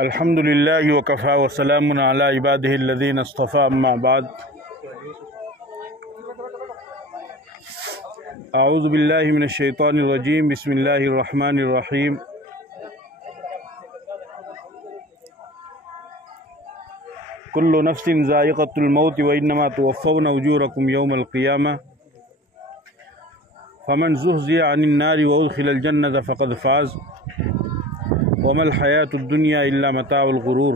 الحمد لله وكفى وسلام على عباده الذين اصطفى أما بعد أعوذ بالله من الشيطان الرجيم بسم الله الرحمن الرحيم كل نفس ذائقة الموت وإنما توفون أجوركم يوم القيامة فمن زحزح عن النار وأدخل الجنة فقد فاز وما الحياة الدنيا إلا متاع الغرور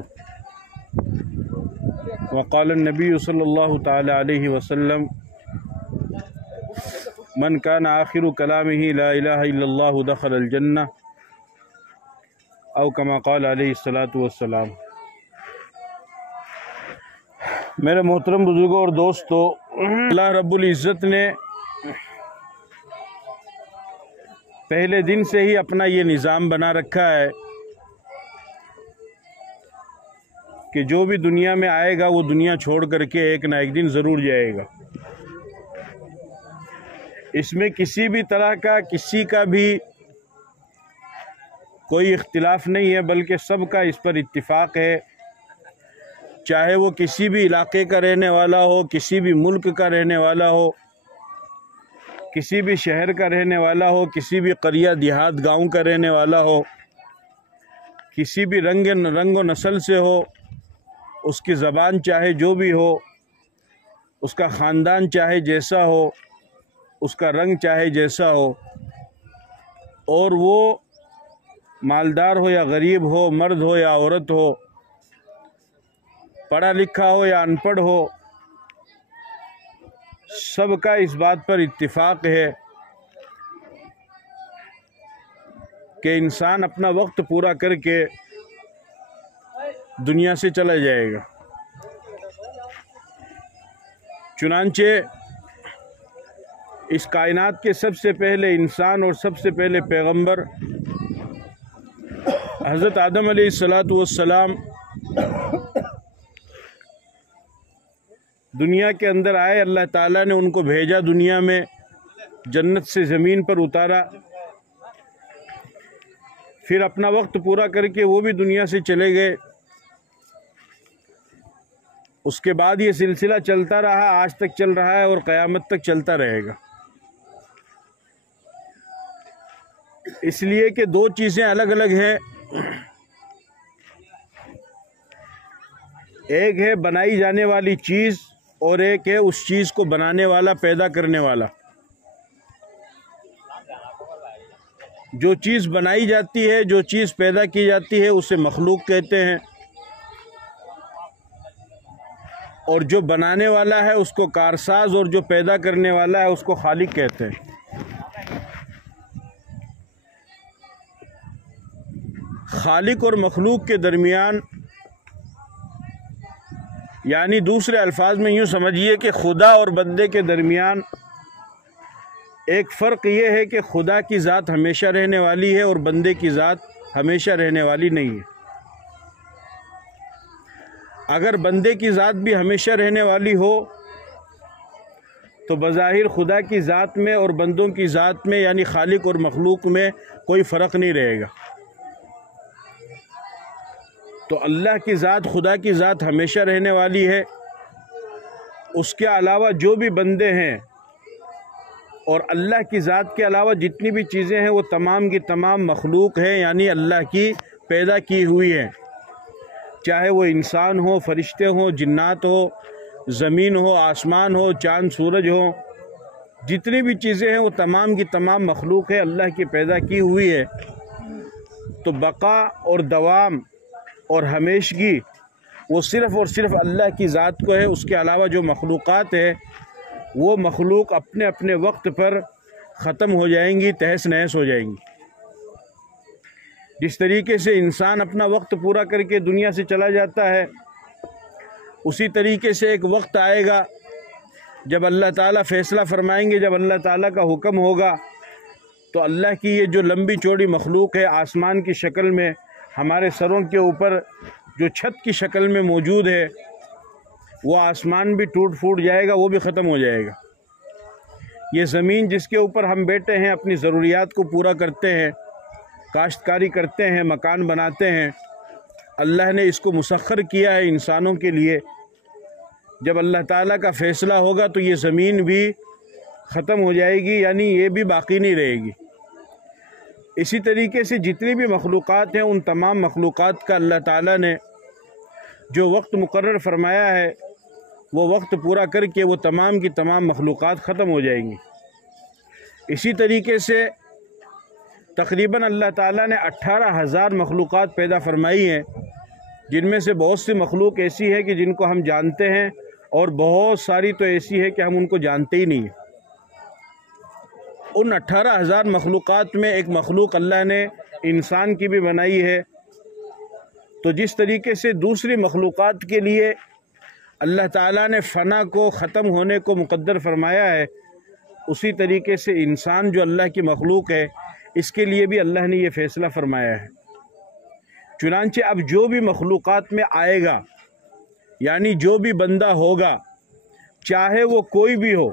وقال النبي صلى الله تعالى عليه وسلم من كان آخر كلامه لا إله إلا الله دخل الجنة أو كما قال عليه الصلاة والسلام۔ میرے محترم بزرگوں اور دوستو، اللہ رب العزت نے پہلے دن سے ہی اپنا یہ نظام بنا رکھا ہے کہ جو بھی دنیا میں آئے گا وہ دنیا چھوڑ کر کے ایک نہ ایک دن ضرور جائے گا۔ اس میں کسی بھی طرح کا کسی کا بھی کوئی اختلاف نہیں ہے، بلکہ سب کا اس پر اتفاق ہے، چاہے وہ کسی بھی علاقے کا رہنے والا ہو، کسی بھی ملک کا رہنے والا ہو، کسی بھی شہر کا رہنے والا ہو، کسی بھی قریہ دیہات گاؤں کا رہنے والا ہو، کسی بھی رنگ و نسل سے ہو، اس کی زبان چاہے جو بھی ہو، اس کا خاندان چاہے جیسا ہو، اس کا رنگ چاہے جیسا ہو، اور وہ مالدار ہو یا غریب ہو، مرد ہو یا عورت ہو، پڑھا لکھا ہو یا ان پڑھ ہو، سب کا اس بات پر اتفاق ہے کہ انسان اپنا وقت پورا کر کے دنیا سے چلا جائے گا۔ چنانچہ اس کائنات کے سب سے پہلے انسان اور سب سے پہلے پیغمبر حضرت آدم علیہ السلام دنیا کے اندر آئے۔ اللہ تعالیٰ نے ان کو بھیجا دنیا میں، جنت سے زمین پر اتارا، پھر اپنا وقت پورا کر کے وہ بھی دنیا سے چلے گئے۔ اس کے بعد یہ سلسلہ چلتا رہا، آج تک چل رہا ہے اور قیامت تک چلتا رہے گا۔ اس لیے کہ دو چیزیں الگ الگ ہیں، ایک ہے بنائی جانے والی چیز اور ایک ہے اس چیز کو بنانے والا، پیدا کرنے والا۔ جو چیز بنائی جاتی ہے، جو چیز پیدا کی جاتی ہے، اسے مخلوق کہتے ہیں، اور جو بنانے والا ہے اس کو کارساز، اور جو پیدا کرنے والا ہے اس کو خالق کہتے ہیں۔ خالق اور مخلوق کے درمیان، یعنی دوسرے الفاظ میں یوں سمجھیے کہ خدا اور بندے کے درمیان ایک فرق یہ ہے کہ خدا کی ذات ہمیشہ رہنے والی ہے اور بندے کی ذات ہمیشہ رہنے والی نہیں ہے۔ اگر بندے کی ذات بھی ہمیشہ رہنے والی ہو تو بظاہر خدا کی ذات میں اور بندوں کی ذات میں، یعنی خالق اور مخلوق میں کوئی فرق نہیں رہے گا۔ تو اللہ کی ذات، خدا کی ذات ہمیشہ رہنے والی ہے۔ اس کے علاوہ جو بھی بندے ہیں اور اللہ کی ذات کے علاوہ جتنی بھی چیزیں ہیں وہ تمام کی تمام مخلوق ہیں، یعنی اللہ کی پیدا کی ہوئی ہیں، چاہے وہ انسان ہو، فرشتے ہوں، جنات ہو، زمین ہو، آسمان ہو، چاند سورج ہو، جتنی بھی چیزیں ہیں وہ تمام کی تمام مخلوق ہے، اللہ کی پیدا کی ہوئی ہے۔ تو بقا اور دوام اور ہمیشگی وہ صرف اور صرف اللہ کی ذات کو ہے۔ اس کے علاوہ جو مخلوقات ہے وہ مخلوق اپنے اپنے وقت پر ختم ہو جائیں گی، تہس نہس ہو جائیں گی۔ جس طریقے سے انسان اپنا وقت پورا کر کے دنیا سے چلا جاتا ہے، اسی طریقے سے ایک وقت آئے گا جب اللہ تعالیٰ فیصلہ فرمائیں گے، جب اللہ تعالیٰ کا حکم ہوگا تو اللہ کی یہ جو لمبی چوڑی مخلوق ہے، آسمان کی شکل میں ہمارے سروں کے اوپر جو چھت کی شکل میں موجود ہے، وہ آسمان بھی ٹوٹ پھوٹ جائے گا، وہ بھی ختم ہو جائے گا۔ یہ زمین جس کے اوپر ہم بیٹھے ہیں، اپنی ضروریات کو پورا کرتے ہیں، کاشتکاری کرتے ہیں، مکان بناتے ہیں، اللہ نے اس کو مسخر کیا ہے انسانوں کے لیے۔ جب اللہ تعالیٰ کا فیصلہ ہوگا تو یہ زمین بھی ختم ہو جائے گی، یعنی یہ بھی باقی نہیں رہے گی۔ اسی طریقے سے جتنی بھی مخلوقات ہیں ان تمام مخلوقات کا اللہ تعالیٰ نے جو وقت مقرر فرمایا ہے وہ وقت پورا کر کے وہ تمام کی تمام مخلوقات ختم ہو جائیں گی۔ اسی طریقے سے تقریباً اللہ تعالیٰ نے 18,000 مخلوقات پیدا فرمائی ہیں، جن میں سے بہت سی مخلوق ایسی ہے کہ جن کو ہم جانتے ہیں اور بہت ساری تو ایسی ہے کہ ہم ان کو جانتے ہی نہیں ہیں۔ ان 18,000 مخلوقات میں ایک مخلوق اللہ نے انسان کی بھی بنائی ہے۔ تو جس طریقے سے دوسری مخلوقات کے لیے اللہ تعالیٰ نے فنا کو ختم ہونے کو مقدر فرمایا ہے، اسی طریقے سے انسان جو اللہ کی مخلوق ہے اس کے لیے بھی اللہ نے یہ فیصلہ فرمایا ہے۔ چنانچہ اب جو بھی مخلوقات میں آئے گا، یعنی جو بھی بندہ ہوگا، چاہے وہ کوئی بھی ہو،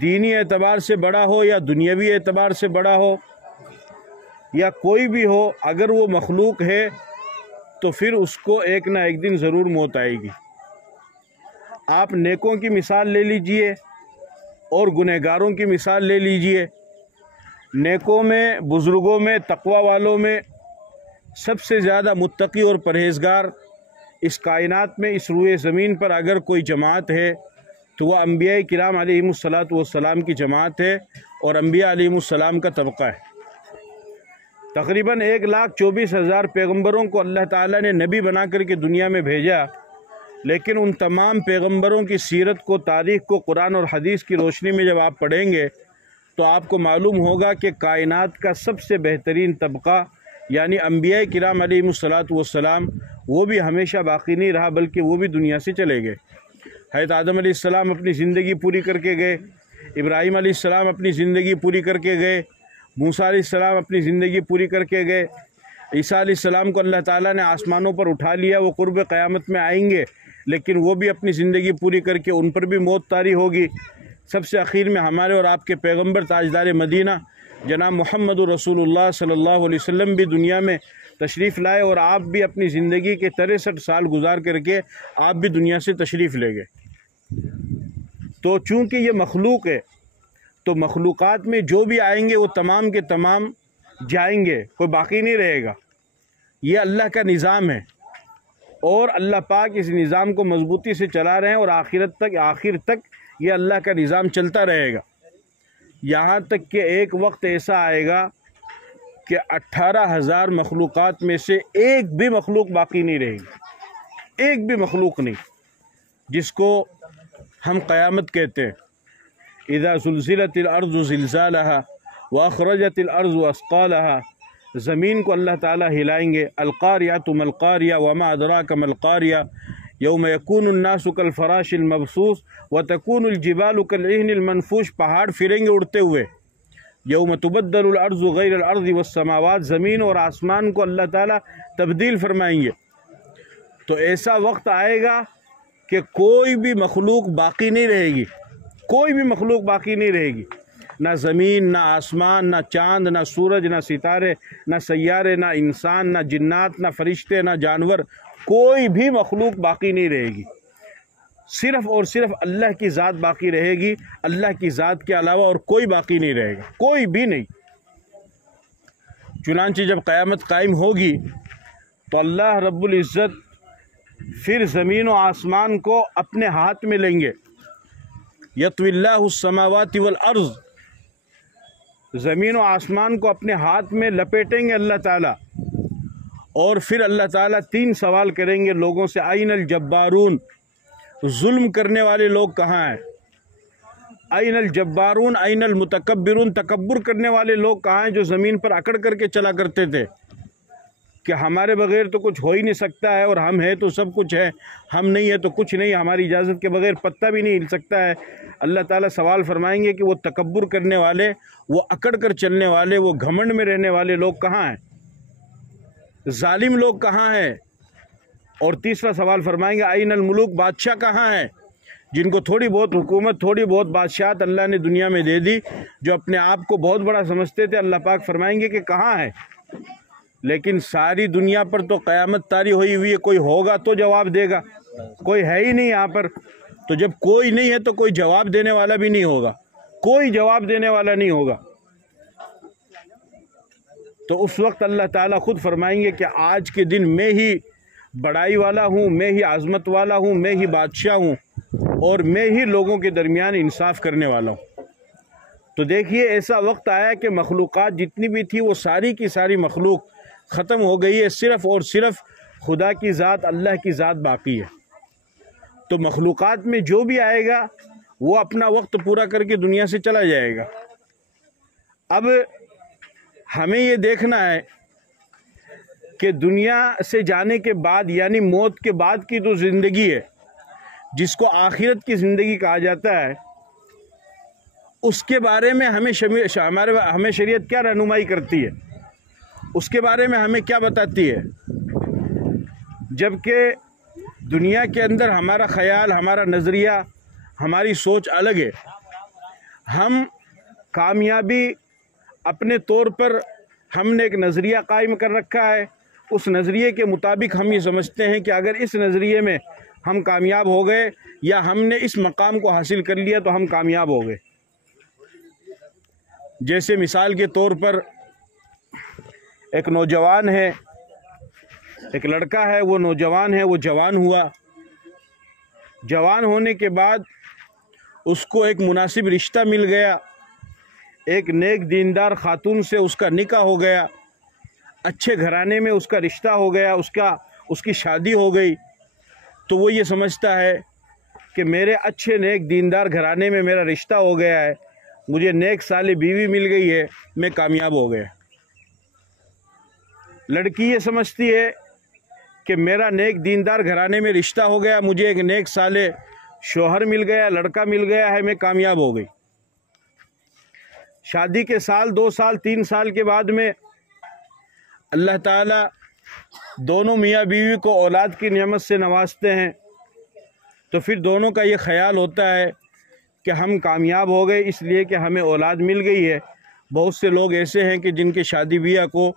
دینی اعتبار سے بڑا ہو یا دنیاوی اعتبار سے بڑا ہو یا کوئی بھی ہو، اگر وہ مخلوق ہے تو پھر اس کو ایک نہ ایک دن ضرور موت آئے گی۔ آپ نیکوں کی مثال لے لیجئے اور گنہگاروں کی مثال لے لیجئے۔ نیکوں میں، بزرگوں میں، تقوی والوں میں سب سے زیادہ متقی اور پرہیزگار اس کائنات میں، اس روئے زمین پر اگر کوئی جماعت ہے تو وہ انبیاء کرام علیہم السلام کی جماعت ہے اور انبیاء علیہم السلام کا طبقہ ہے۔ تقریباً 1,24,000 پیغمبروں کو اللہ تعالیٰ نے نبی بنا کر کے دنیا میں بھیجا، لیکن ان تمام پیغمبروں کی سیرت کو، تاریخ کو قرآن اور حدیث کی روشنی میں جب آپ پڑھیں گے تو آپ کو معلوم ہوگا کہ کائنات کا سب سے بہترین طبقہ یعنی انبیاء کرام علیہم السلام وہ بھی ہمیشہ باقی نہیں رہا، بلکہ وہ بھی دنیا سے چلے گئے۔ حضرت آدم علیہ السلام اپنی زندگی پوری کر کے گئے، ابراہیم علیہ السلام اپنی زندگی پوری کر کے گئے، موسیٰ علیہ السلام اپنی زندگی پوری کر کے گئے، عیسیٰ علیہ السلام کو اللہ تعالیٰ نے آسمانوں پر اٹھا لیا، وہ قرب قیامت میں آئیں گے، لیکن وہ بھی اپنی زندگی پوری کر کے ان پر بھی موت طاری ہوگی۔ سب سے آخر میں ہمارے اور آپ کے پیغمبر تاجدار مدینہ جناب محمد رسول اللہ صلی اللہ علیہ وسلم بھی دنیا میں تشریف لائے اور آپ بھی اپنی زندگی کے 63 سال گزار کر کے آپ بھی دنیا سے تشریف لے گئے۔ تو چونکہ یہ مخلوق ہے تو مخلوقات میں جو بھی آئیں گے وہ تمام کے تمام جائیں گے، کوئی باقی نہیں رہے گا۔ یہ اللہ کا نظام ہے اور اللہ پاک اس نظام کو مضبوطی سے چلا رہے ہیں اور آخر تک یہ اللہ کا نظام چلتا رہے گا، یہاں تک کہ ایک وقت ایسا آئے گا کہ 18,000 مخلوقات میں سے ایک بھی مخلوق باقی نہیں رہے گی، ایک بھی مخلوق نہیں، جس کو ہم قیامت کہتے ہیں۔ اذا زلزلت الارض زلزالها واخرجت الارض اثقالها، زمین کو اللہ تعالیٰ ہلائیں گے۔ القاریۃ ما القاریہ وما ادراک ما القاریہ یوم یکون الناس کالفراش المبثوث وتکون الجبال کالعہن المنفوش، پہاڑ پھریں گے اڑتے ہوئے۔ یوم تبدل الارض غیر الارض والسماوات، زمین اور آسمان کو اللہ تعالیٰ تبدیل فرمائیں گے۔ تو ایسا وقت آئے گا کہ کوئی بھی مخلوق باقی نہیں رہے گی، کوئی بھی مخلوق باقی نہیں رہے گی، نہ زمین، نہ آسمان، نہ چاند، نہ سورج، نہ ستارے، نہ سیارے، نہ انسان، نہ جنات، نہ فرشتے، نہ جانور، کوئی بھی مخلوق باقی نہیں رہے گی۔ صرف اور صرف اللہ کی ذات باقی رہے گی، اللہ کی ذات کے علاوہ اور کوئی باقی نہیں رہے گا، کوئی بھی نہیں۔ چنانچہ جب قیامت قائم ہوگی تو اللہ رب العزت پھر زمین و آسمان کو اپنے ہاتھ میں لیں گے۔ یطوی اللہ السماوات والارض، زمین و آسمان کو اپنے ہاتھ میں لپیٹیں گے اللہ تعالیٰ، اور پھر اللہ تعالیٰ 3 سوال کریں گے لوگوں سے، این الجبارون، ظلم کرنے والے لوگ کہاں ہیں؟ این الجبارون این المتکبرون، تکبر کرنے والے لوگ کہاں ہیں جو زمین پر اکڑ کر کے چلا کرتے تھے کہ ہمارے بغیر تو کچھ ہو ہی نہیں سکتا ہے، اور ہم ہیں تو سب کچھ ہے، ہم نہیں ہے تو کچھ نہیں، ہماری اجازت کے بغیر پتہ بھی نہیں ہل سکتا ہے۔ اللہ تعالیٰ سوال فرمائیں گے کہ وہ تکبر کرنے والے، وہ اکڑ کر چلنے والے، وہ گھمنڈ میں رہنے والے لوگ کہاں ہیں؟ ظالم لوگ کہاں ہیں؟ اور تیسرا سوال فرمائیں گے این الملوک، بادشاہ کہاں ہیں؟ جن کو تھوڑی بہت حکومت، تھوڑی بہت بادشاہت اللہ نے دنیا میں دے دی، جو اپنے آپ کو بہت بڑا سمجھتے تھے، اللہ پاک فرمائیں گے کہ کہاں ہے؟ لیکن ساری دنیا پر تو قیامت طاری ہوئی ہے، کوئی ہوگا تو جواب دے گا، کوئی ہے ہی نہیں یہاں پر۔ تو جب کوئی نہیں ہے تو کوئی جواب دینے والا بھی نہیں ہوگا، کوئی جواب دینے والا نہیں ہوگا۔ تو اس وقت اللہ تعالیٰ خود فرمائیں گے کہ آج کے دن میں ہی بڑائی والا ہوں، میں ہی عظمت والا ہوں، میں ہی بادشاہ ہوں، اور میں ہی لوگوں کے درمیان انصاف کرنے والا ہوں۔ تو دیکھیے ایسا وقت آیا کہ مخلوقات جتنی بھی تھی وہ ساری کی ساری مخلوق ختم ہو گئی ہے، صرف اور صرف خدا کی ذات، اللہ کی ذات باقی ہے۔ تو مخلوقات میں جو بھی آئے گا وہ اپنا وقت پورا کر کے دنیا سے چلا جائے گا۔ اب ہمیں یہ دیکھنا ہے کہ دنیا سے جانے کے بعد یعنی موت کے بعد کی جو زندگی ہے، جس کو آخرت کی زندگی کہا جاتا ہے، اس کے بارے میں ہمیں شریعت کیا رہنمائی کرتی ہے، اس کے بارے میں ہمیں کیا بتاتی ہے؟ جبکہ دنیا کے اندر ہمارا خیال، ہمارا نظریہ، ہماری سوچ الگ ہے۔ ہم کامیابی اپنے طور پر ہم نے ایک نظریہ قائم کر رکھا ہے، اس نظریے کے مطابق ہم یہ سمجھتے ہیں کہ اگر اس نظریے میں ہم کامیاب ہو گئے یا ہم نے اس مقام کو حاصل کر لیا تو ہم کامیاب ہو گئے۔ جیسے مثال کے طور پر ایک نوجوان ہے، ایک لڑکا ہے، وہ نوجوان ہے، وہ جوان ہوا، جوان ہونے کے بعد اس کو ایک مناسب رشتہ مل گیا، ایک نیک دیندار خاتون سے اس کا نکاح ہو گیا، اچھے گھرانے میں اس کا رشتہ ہو گیا، اس کی شادی ہو گئی۔ تو وہ یہ سمجھتا ہے کہ میرے اچھے نیک دیندار گھرانے میں میرا رشتہ ہو گیا ہے، مجھے نیک صالح بیوی مل گئی ہے، میں کامیاب ہو گیا۔ لڑکی یہ سمجھتی ہے کہ میرا نیک دیندار گھرانے میں رشتہ ہو گیا، مجھے ایک نیک صالح شوہر مل گیا، لڑکا مل گیا ہے، میں کامیاب ہو گئی۔ شادی کے سال، 2 سال، 3 سال کے بعد میں اللہ تعالیٰ دونوں میاں بیوی کو اولاد کی نعمت سے نوازتے ہیں، تو پھر دونوں کا یہ خیال ہوتا ہے کہ ہم کامیاب ہو گئے اس لیے کہ ہمیں اولاد مل گئی ہے۔ بہت سے لوگ ایسے ہیں کہ جن کے شادی بیاہ کو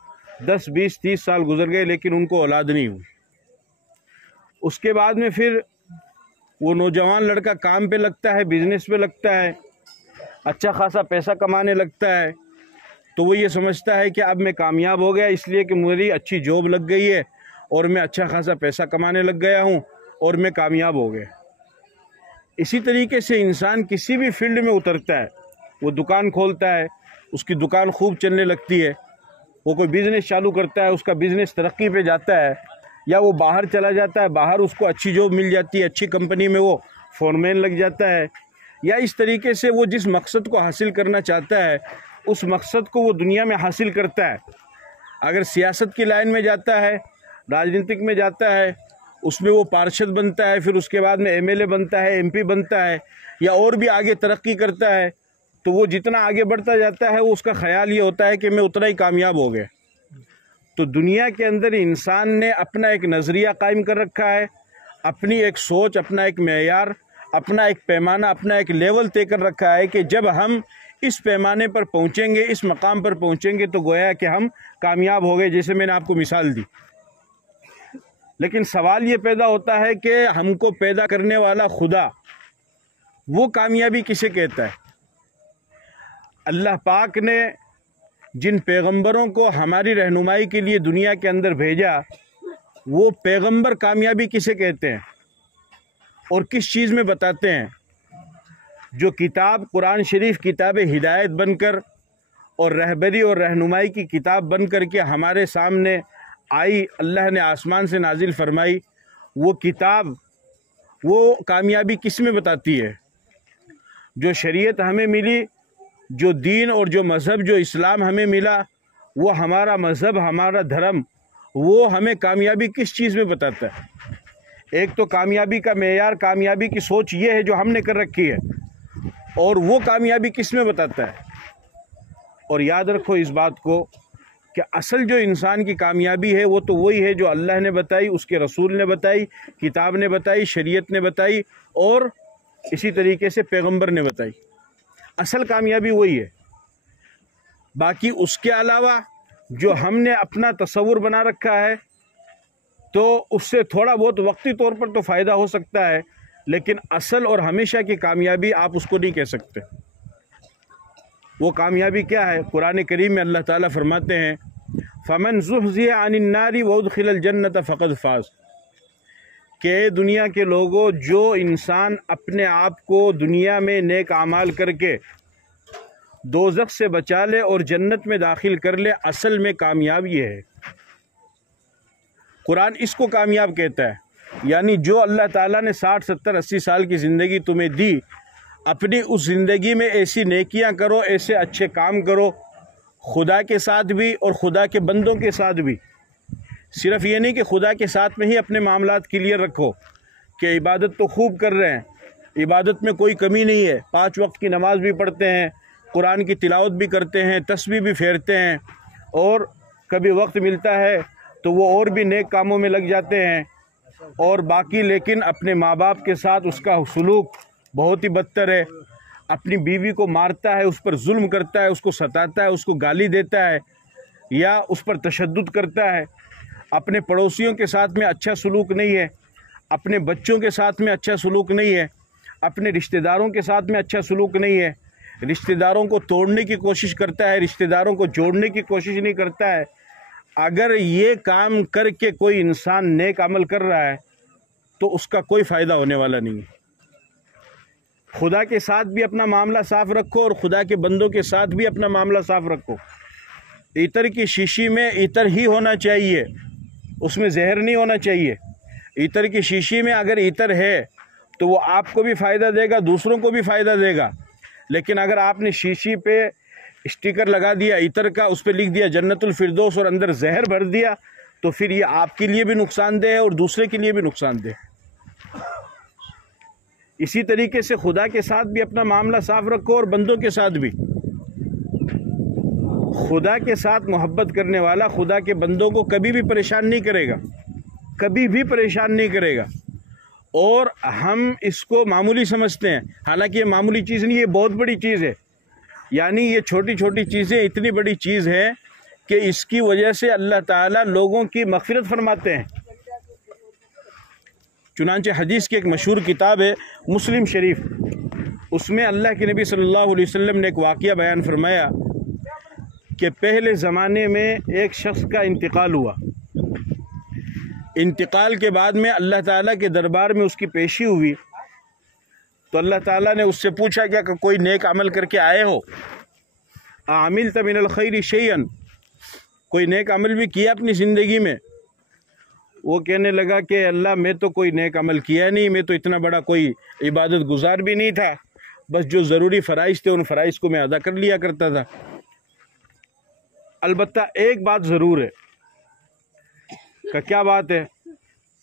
10، 20، 30 سال گزر گئے لیکن ان کو اولاد نہیں ہوئی۔ اس کے بعد میں پھر وہ نوجوان لڑکا کام پہ لگتا ہے، بزنس پہ لگتا ہے، اچھا خاصا پیسہ کمانے لگتا ہے، تو وہ یہ سمجھتا ہے کہ اب میں کامیاب ہو گیا اس لیے کہ میری اچھی جاب لگ گئی ہے اور میں اچھا خاصا پیسہ کمانے لگ گیا ہوں اور میں کامیاب ہو گیا۔ اسی طریقے سے انسان کسی بھی فیلڈ میں اترتا ہے، وہ دکان کھولتا ہے، اس کی دکان خوب چلنے لگتی ہے، وہ کوئی بزنس چالو کرتا ہے، اس کا بزنس ترقی پہ جاتا ہے، یا وہ باہر چلا جاتا ہے، باہر اس کو اچھی جاب مل جاتی ہے، اچھی کمپنی میں وہ فورمین لگ جاتا ہے، یا اس طریقے سے وہ جس مقصد کو حاصل کرنا چاہتا ہے اس مقصد کو وہ دنیا میں حاصل کرتا ہے۔ اگر سیاست کی لائن میں جاتا ہے، راجنیتک میں جاتا ہے، اس میں وہ پارشد بنتا ہے، پھر اس کے بعد میں MLA بنتا ہے، MP بنتا ہے، یا اور بھی آگے ترقی کرتا ہے، تو وہ جتنا آگے بڑھتا جاتا ہے وہ اس کا خیال یہ ہوتا ہے کہ میں اتنا ہی کامیاب ہو گیا۔ تو دنیا کے اندر انسان نے اپنا ایک نظریہ قائم کر رکھا ہے، اپنی ایک سوچ، اپنا ایک معیار، اپنا ایک پیمانہ، اپنا ایک لیول طے کر رکھا ہے کہ جب ہم اس پیمانے پر پہنچیں گے، اس مقام پر پہنچیں گے تو گویا کہ ہم کامیاب ہو گئے، جیسے میں نے آپ کو مثال دی۔ لیکن سوال یہ پیدا ہوتا ہے کہ ہم کو پیدا کرنے والا خدا، وہ کامیابی کسے کہتا ہے؟ اللہ پاک نے جن پیغمبروں کو ہماری رہنمائی کے لیے دنیا کے اندر بھیجا، وہ پیغمبر کامیابی کسے کہتے ہیں اور کس چیز میں بتاتے ہیں؟ جو کتاب قرآن شریف کتاب ہدایت بن کر اور رہبری اور رہنمائی کی کتاب بن کر کے ہمارے سامنے آئی، اللہ نے آسمان سے نازل فرمائی، وہ کتاب وہ کامیابی کس میں بتاتی ہے؟ جو شریعت ہمیں ملی، جو دین اور جو مذہب، جو اسلام ہمیں ملا، وہ ہمارا مذہب، ہمارا دھرم، وہ ہمیں کامیابی کس چیز میں بتاتا ہے؟ ایک تو کامیابی کا معیار، کامیابی کی سوچ یہ ہے جو ہم نے کر رکھی ہے، اور وہ کامیابی کس میں بتاتا ہے؟ اور یاد رکھو اس بات کو کہ اصل جو انسان کی کامیابی ہے وہ تو وہی ہے جو اللہ نے بتائی، اس کے رسول نے بتائی، کتاب نے بتائی، شریعت نے بتائی، اور اسی طریقے سے پیغمبر نے بتائی۔ اصل کامیابی وہی ہے۔ باقی اس کے علاوہ جو ہم نے اپنا تصور بنا رکھا ہے تو اس سے تھوڑا بہت وقتی طور پر تو فائدہ ہو سکتا ہے، لیکن اصل اور ہمیشہ کی کامیابی آپ اس کو نہیں کہہ سکتے۔ وہ کامیابی کیا ہے؟ قرآن کریم میں اللہ تعالیٰ فرماتے ہیں فَمَنْ زُحْزِحَ عَنِ النَّارِ وَأُدْخِلَ الْجَنَّةَ فَقَدْ فَازَ، کہ دنیا کے لوگوں، جو انسان اپنے آپ کو دنیا میں نیک اعمال کر کے دوزخ سے بچا لے اور جنت میں داخل کر لے، اصل میں کامیاب یہ ہے۔ قرآن اس کو کامیاب کہتا ہے، یعنی جو اللہ تعالیٰ نے 60 70 80 سال کی زندگی تمہیں دی، اپنی اس زندگی میں ایسی نیکیاں کرو، ایسے اچھے کام کرو، خدا کے ساتھ بھی اور خدا کے بندوں کے ساتھ بھی۔ صرف یہ نہیں کہ خدا کے ساتھ میں ہی اپنے معاملات کلیئر رکھو کہ عبادت تو خوب کر رہے ہیں، عبادت میں کوئی کمی نہیں ہے، 5 وقت کی نماز بھی پڑھتے ہیں، قرآن کی تلاوت بھی کرتے ہیں، تسبیح بھی پھیرتے ہیں، اور کبھی وقت ملتا ہے تو وہ اور بھی نیک کاموں میں لگ جاتے ہیں، اور باقی لیکن اپنے ماں باپ کے ساتھ اس کا سلوک بہت ہی بدتر ہے، اپنی بیوی کو مارتا ہے، اس پر ظلم کرتا ہے، اس کو ستاتا ہے، اس کو گالی دیتا ہے یا اس پر تشدد کرتا ہے، اپنے پڑوسیوں کے ساتھ میں اچھا سلوک نہیں ہے، اپنے بچوں کے ساتھ میں اچھا سلوک نہیں ہے، اپنے رشتہ داروں کے ساتھ میں اچھا سلوک نہیں ہے، رشتہ داروں کو توڑنے کی کوشش کرتا ہے، رشتہ داروں کو جوڑنے کی کوشش نہیں کرتا ہے۔ اگر یہ کام کر کے کوئی انسان نیک عمل کر رہا ہے تو اس کا کوئی فائدہ ہونے والا نہیں ہے۔ خدا کے ساتھ بھی اپنا معاملہ صاف رکھو اور خدا کے بندوں کے ساتھ بھی اپنا معاملہ صاف رکھو۔ عطر کی شیشی میں عطر ہی ہونا چاہیے، اس میں زہر نہیں ہونا چاہیے۔ عطر کی شیشی میں اگر عطر ہے تو وہ آپ کو بھی فائدہ دے گا، دوسروں کو بھی فائدہ دے گا، لیکن اگر آپ نے شیشی پہ اسٹیکر لگا دیا عطر کا، اس پہ لکھ دیا جنت الفردوس اور اندر زہر بھر دیا، تو پھر یہ آپ کے لیے بھی نقصان دہ ہے اور دوسرے کے لیے بھی نقصان دہ ہے۔ اسی طریقے سے خدا کے ساتھ بھی اپنا معاملہ صاف رکھو اور بندوں کے ساتھ بھی۔ خدا کے ساتھ محبت کرنے والا خدا کے بندوں کو کبھی بھی پریشان نہیں کرے گا، کبھی بھی پریشان نہیں کرے گا، اور ہم اس کو معمولی سمجھتے ہیں، حالانکہ یہ معمولی چیز نہیں، یہ بہت بڑی چیز ہے۔ یعنی یہ چھوٹی چھوٹی چیزیں اتنی بڑی چیز ہے کہ اس کی وجہ سے اللہ تعالیٰ لوگوں کی مغفرت فرماتے ہیں۔ چنانچہ حدیث کی ایک مشہور کتاب ہے مسلم شریف، اس میں اللہ کے نبی صلی اللہ علیہ وسلم نے ایک واقعہ بیان فرمایا کہ پہلے زمانے میں ایک شخص کا انتقال ہوا، انتقال کے بعد میں اللہ تعالیٰ کے دربار میں اس کی پیشی ہوئی، تو اللہ تعالیٰ نے اس سے پوچھا کیا کہ کوئی نیک عمل کر کے آئے ہو؟ عملت من الخیر شیئا، کوئی نیک عمل بھی کیا اپنی زندگی میں؟ وہ کہنے لگا کہ اللہ میں تو کوئی نیک عمل کیا نہیں، میں تو اتنا بڑا کوئی عبادت گزار بھی نہیں تھا، بس جو ضروری فرائض تھے ان فرائض کو میں ادا کر لیا کرتا تھا۔ البتہ ایک بات ضرور ہے، کہ کیا بات ہے؟